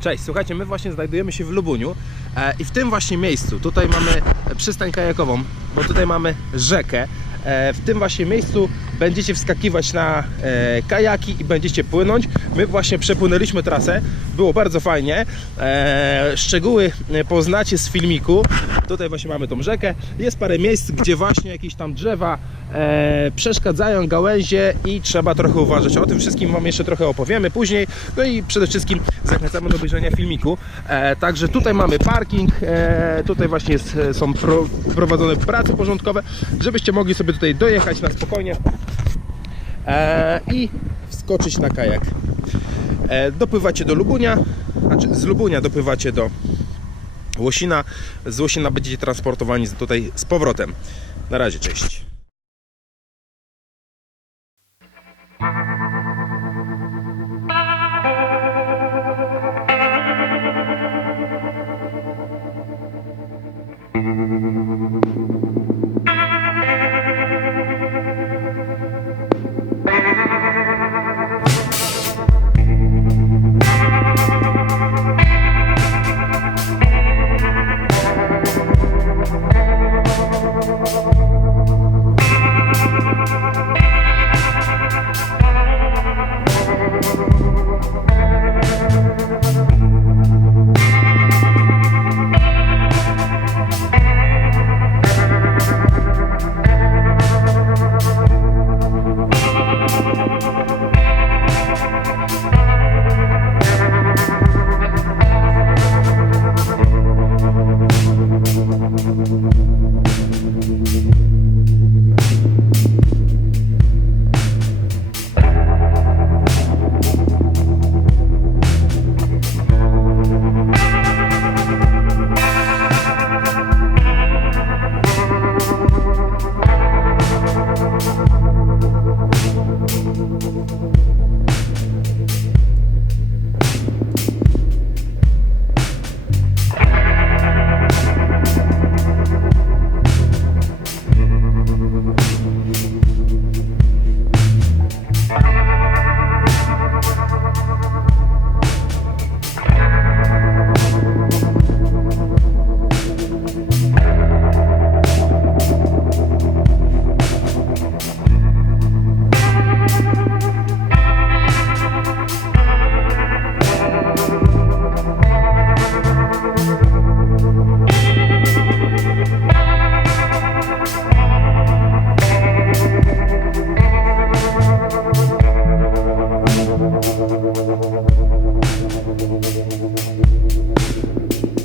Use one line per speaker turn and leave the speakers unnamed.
Cześć, słuchajcie, my właśnie znajdujemy się w Lubuniu e, i w tym właśnie miejscu, tutaj mamy przystań kajakową, bo tutaj mamy rzekę. E, w tym właśnie miejscu będziecie wskakiwać na e, kajaki i będziecie płynąć. My właśnie przepłynęliśmy trasę, było bardzo fajnie. E, szczegóły e, poznacie z filmiku. Tutaj właśnie mamy tą rzekę. Jest parę miejsc, gdzie właśnie jakieś tam drzewa e, przeszkadzają, gałęzie i trzeba trochę uważać. O tym wszystkim Wam jeszcze trochę opowiemy później. No i przede wszystkim zachęcamy do obejrzenia filmiku. E, także tutaj mamy parking, e, tutaj właśnie jest, e, są pro, prowadzone prace porządkowe, żebyście mogli sobie tutaj dojechać na spokojnie e, i wskoczyć na kajak. E, dopływacie do Lubunia, znaczy z Lubunia dopływacie do Łosina. Z Łosina będziecie transportowani tutaj z powrotem. Na razie, cześć. Thank you. Thank you.